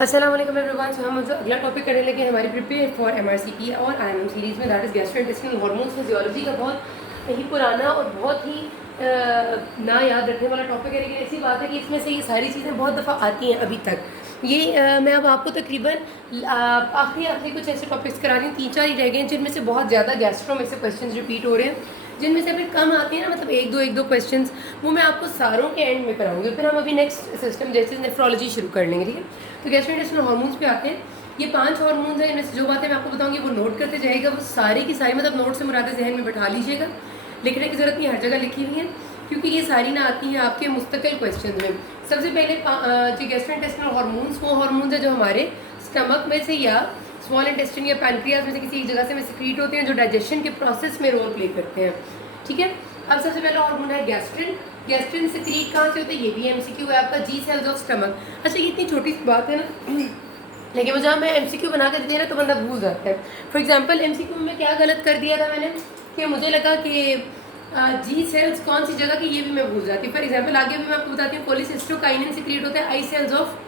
अस्सलाम वालेकुम एवरीवन। सो हम जो अगला टॉपिक करने लगे हमारी प्रिपेयर फॉर एमआरसीपी और आईएमएम सीरीज़ में, that is gastrointestinal hormones physiology का बहुत ही पुराना और बहुत ही ना याद रखने वाला टॉपिक है। लेकिन ऐसी बात है कि इसमें से ये सारी चीज़ें बहुत दफ़ा आती हैं अभी तक। ये मैं अब आपको तकरीबन आखिरी कुछ ऐसे टॉपिक्स करा रही हूँ, 3-4 ही रह गए हैं जिनमें से बहुत ज़्यादा गैस्ट्रो में से क्वेश्चन रिपीट हो रहे हैं, जिनमें से फिर कम आते हैं ना, मतलब एक दो क्वेश्चंस, वो मैं आपको सारों के एंड में कराऊंगी। फिर हम अभी नेक्स्ट सिस्टम जैसे नेफ्रोलॉजी शुरू कर लेंगे, ठीक है। तो गैस्ट्रोइंटेस्टाइनल हार्मोन्स पे आते हैं। ये 5 हार्मोन्स हैं, इनमें से जो बातें मैं आपको बताऊंगी वो नोट करते जाएगा। वो सारी की सारी, मतलब नोट से मुराद जहन में बैठा लीजिएगा, लिखने की ज़रूरत नहीं, हर जगह लिखी हुई है, क्योंकि ये सारी ना आती हैं आपके मुस्तकिल क्वेश्चन में। सबसे पहले जो गैस्ट्रोइंटेस्टाइनल हार्मोन्स, वो हार्मोन्स है जो हमारे स्टमक में से या स्मॉल इंटेस्टाइन या पैनक्रियाज में से किसी एक जगह से में सिक्रीट होते हैं, जो डाइजेशन के प्रोसेस में रोल प्ले करते हैं, ठीक है। अब सबसे पहला हार्मोन है गैस्ट्रिन। गैस्ट्रिन सिक्रीट कहाँ से होते हैं, ये भी एमसीक्यू है आपका, जी सेल्स ऑफ स्टमक। अच्छा, ये इतनी छोटी सी बात है ना, लेकिन वो जहाँ मैं एमसीक्यू बना कर देती है ना तो बंदा भूल जाता है। फॉर एग्जांपल एमसीक्यू में क्या गलत कर दिया था मैंने, कि मुझे लगा कि जी सेल्स कौन सी जगह की, ये भी मैं भूल जाती। फॉर एग्जांपल आगे भी मैं आपको बताती हूँ, कोलिसिस्टोकाइनिन सिक्रीट होता है I cells of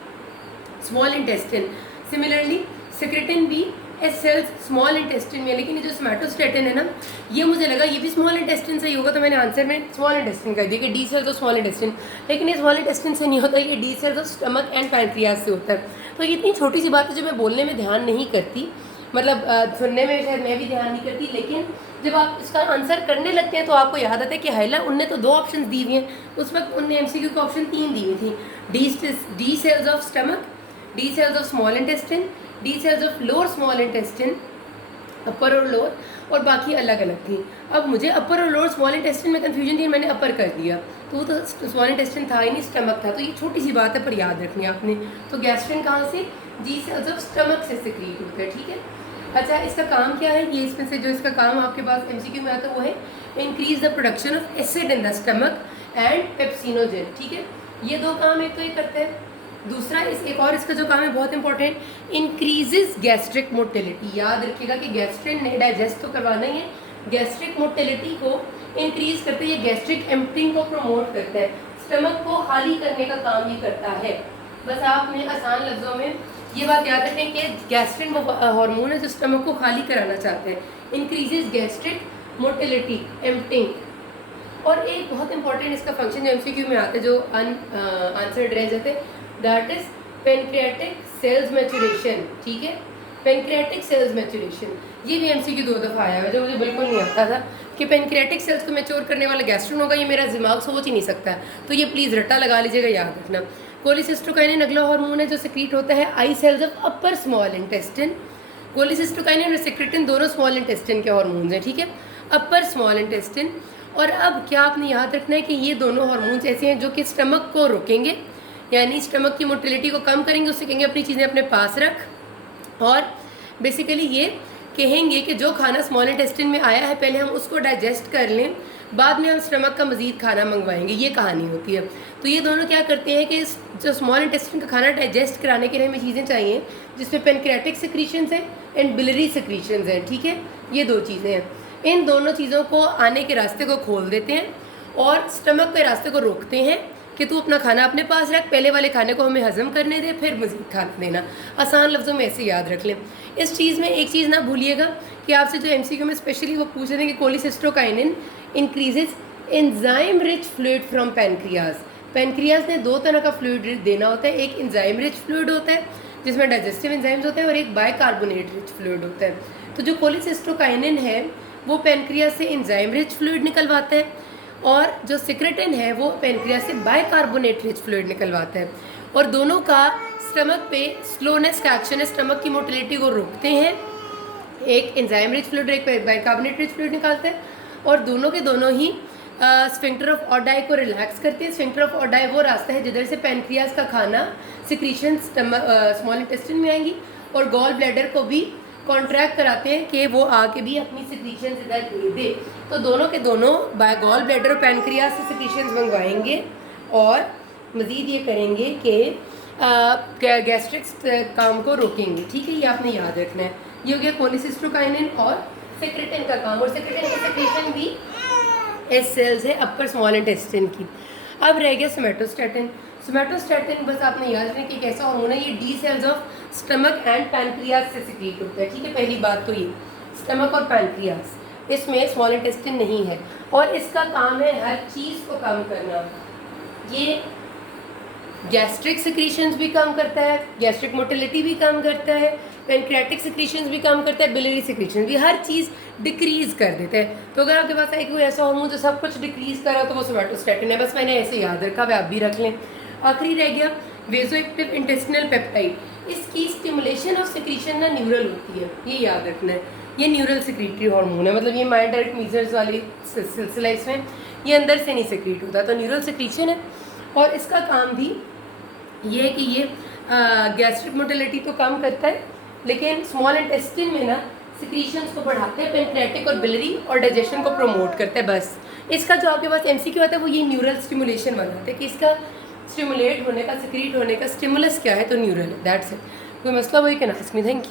small intestine. Similarly secretin भी एस सेल्स स्मॉल इंटेस्टिन में। लेकिन ये जो सोमैटोस्टेटिन है ना, ये मुझे लगा ये भी स्मॉल इंटेस्टिन से ही होगा, तो मैंने आंसर में स्मॉल इंटेस्टिन कर दिया कि D cells of small intestine. लेकिन ये स्मॉल इंटेस्टिन से नहीं होता, ये D cells of stomach and pancreas से होता है। तो ये इतनी छोटी सी बात है जो मैं बोलने में ध्यान नहीं करती, मतलब सुनने में शायद मैं भी ध्यान नहीं करती, लेकिन जब आप इसका आंसर करने लगते हैं तो आपको याद आता है कि हाइला उनने तो 2 ऑप्शन दी हुए हैं, उस वक्त उनने एमसीक्यू का ऑप्शन 3 दी हुई थी। D cells of stomach, D cells of small intestine, D cells of lower small intestine, upper और लोअर, और बाकी अलग अलग थी। अब मुझे अपर और लोअर स्मॉल इंटेस्टिन में कन्फ्यूजन थी, मैंने अपर कर दिया, तो वो तो स्मॉल इंटेस्टिन था ही नहीं, स्टमक था। तो ये छोटी सी बात है पर याद रखनी है आपने। तो गैस्ट्रिन कहाँ से, जी सेल्स ऑफ स्टमक से सिक्रीट होता है, ठीक है। अच्छा, इसका काम क्या है, ये इसमें से जो इसका काम आपके पास एमसीक्यू में आता है वो है increase the production of acid in the stomach and pepsinogen, ठीक है। ये 2 काम एक तो ये करते हैं। दूसरा एक और इसका जो काम है बहुत इंपॉर्टेंट, इंक्रीजेस गैस्ट्रिक मोटिलिटी। याद रखिएगा कि गैस्ट्रिन ने डाइजेस्ट तो करवाना ही है, गैस्ट्रिक मोटिलिटी को इंक्रीज करते हैं, ये गैस्ट्रिक एम्प्टिंग को प्रमोट करता है, स्टमक को खाली करने का काम ये करता है। बस आपने आसान लफ्जों में ये बात याद रखें कि गैस्ट्रिन वो हार्मोन है जो स्टमक को खाली कराना चाहते हैं, इंक्रीजेस गैस्ट्रिक मोटिलिटी, एम्प्टिंग। और एक बहुत इंपॉर्टेंट इसका फंक्शन जो एमसीक्यू में आता है, जो आंसर्ड रह जाते हैं, that is pancreatic sales maturation, ठीक है। पेनक्रियाटिक सेल्स मैचुरेशन, ये भी एमसीक्यू 2 दफ़ा आया है, जो मुझे बिल्कुल नहीं आता था कि पेनक्रियाटिक सेल्स को मैच्योर करने वाला गैस्ट्रिन होगा, ये मेरा दिमाग सोच ही नहीं सकता। तो ये प्लीज़ रट्टा लगा लीजिएगा, याद रखना। कोलिसिस्टोकाइनिन अगला हार्मोन है जो सिक्रीट होता है I cells of upper small intestine. Cholecystokinin और सिक्रेटिन दोनों स्मॉल इंटेस्टिन के हार्मोन्स हैं, ठीक है, अपर स्मॉल इंटेस्टिन। और अब क्या आपने याद रखना है कि ये दोनों हार्मोन्स ऐसे हैं जो कि स्टमक को रोकेंगे, यानी स्टमक की मोटिलिटी को कम करेंगे, उससे कहेंगे अपनी चीज़ें अपने पास रख, और बेसिकली ये कहेंगे कि जो खाना स्मॉल इंटेस्टिन में आया है पहले हम उसको डाइजेस्ट कर लें, बाद में हम स्टमक का मज़ीद खाना मंगवाएंगे, ये कहानी होती है। तो ये दोनों क्या करते हैं कि जो स्मॉल इंटेस्टिन का खाना डाइजेस्ट कराने के लिए हमें चीज़ें चाहिए, जिसमें पेनक्रियाटिक सिक्रीशंस हैं एंड बिलरी सिक्रीशंस हैं, ठीक है। ये 2 चीज़ें हैं, इन दोनों चीज़ों को आने के रास्ते को खोल देते हैं और स्टमक के रास्ते को रोकते हैं कि तू अपना खाना अपने पास रख, पहले वाले खाने को हमें हजम करने दे, फिर मज़ीद खाना देना। आसान लफ्ज़ों में ऐसे याद रख लें। इस चीज़ में एक चीज़ ना भूलिएगा कि आपसे जो एमसीक्यू में स्पेशली वो पूछ रहे हैं कि cholecystokinin increases enzyme rich fluid from pancreas. Pancreas ने 2 तरह का फ्लूइड देना होता है, एक एंजाइम रिच फ्लूइड होता है जिसमें डाइजेस्टिव एंजाइम्स होते हैं, और एक बाइकार्बोनेट रिच फ्लूइड होता है। तो जो कोलिसिस्टोकाइनिन है वो पैनक्रियाज से एंजाइम रिच फ्लूइड निकलवाता है, और जो सिक्रेटिन है वो पैनक्रियाज से बाइकार्बोनेट रिच फ्लूइड निकलवाता है, और दोनों का स्टमक पे स्लोनेस का एक्शन है, स्टमक की मोटिलिटी को रोकते हैं। एक एंजाइम रिच फ्लूइड, एक बाइकार्बोनेट रिच फ्लूइड निकालते हैं, और दोनों के दोनों ही स्फिंक्टर ऑफ ऑडाई को रिलैक्स करते हैं। स्फिंक्टर ऑफ ऑडाई वो रास्ता है जिधर से पैनक्रियाज का खाना सिक्रीशन स्मॉल इंटेस्टिन में आएंगी, और गॉल ब्लैडर को भी कॉन्ट्रैक्ट कराते हैं कि वो आके भी अपनी सिक्रीशन इधर दे दे। तो दोनों के दोनों बाय गॉल ब्लैडर और पैनक्रियाज से सिक्रीशंस मंगवाएंगे, और मज़ीद ये करेंगे कि गैस्ट्रिक्स काम को रोकेंगे, ठीक है। ये आपने याद रखना है। ये हो गया कोलिसिस्टोकाइनिन और सिक्रेटिन का काम, और सिक्रेटिन की सिक्रीशन भी एस सेल्स है अपर स्मॉल इंटेस्टिन की। अब रह गया सोमैटोस्टेटिन। सोमैटोस्टैटिन बस आपने याद रखना कि एक ऐसा हार्मोन है, ये D cells of stomach and pancreas से सिक्रीट होता है, ठीक है। पहली बात तो ये स्टमक और पैनक्रियाज, इसमें स्मॉल इंटेस्टिन नहीं है, और इसका काम है हर चीज़ को कम करना। ये गैस्ट्रिक सिक्रीशंस भी कम करता है, गैस्ट्रिक मोटिलिटी भी कम करता है, पैनक्रियाटिक सिक्रीशंस भी कम करता है, बिलियरी सिक्रीशंस भी, हर चीज़ डिक्रीज़ कर देता है। तो अगर आपके पास एक कोई ऐसा हार्मोन जो सब कुछ डिक्रीज़ कर रहा है तो वो सोमैटोस्टैटिन है। बस मैंने ऐसे याद रखा, वह आप भी रख लें। आखिरी रह गया वेजोएक्टिव इंटेस्टिनल पेप्टाइड, इसकी स्टिमुलेशन और सिक्रीशन ना न्यूरल होती है, ये याद रखना है। ये न्यूरल सिक्रीटरी हार्मोन है, मतलब ये मायोडायरेक्ट मीजर्स वाली सिलसिला, इसमें ये अंदर से नहीं सिक्रीट होता, तो न्यूरल सिक्रीशन है। और इसका काम भी ये है कि ये गैस्ट्रिक मोटिलिटी तो कम करता है, लेकिन स्मॉल इंटेस्टिन में ना सिक्रीशंस को बढ़ाता है, पैनक्रियाटिक और बिलियरी और डाइजेशन को प्रमोट करता है। बस इसका जो आपके पास एमसीक्यू आता है वो ये न्यूरल स्टिमुलेशन वाला होता है कि इसका स्टिमुलेट होने का, सिक्रीट होने का स्टिमुलस क्या है, तो न्यूरल है, दैट्स इट। कोई मसला वही can ask me, thank you.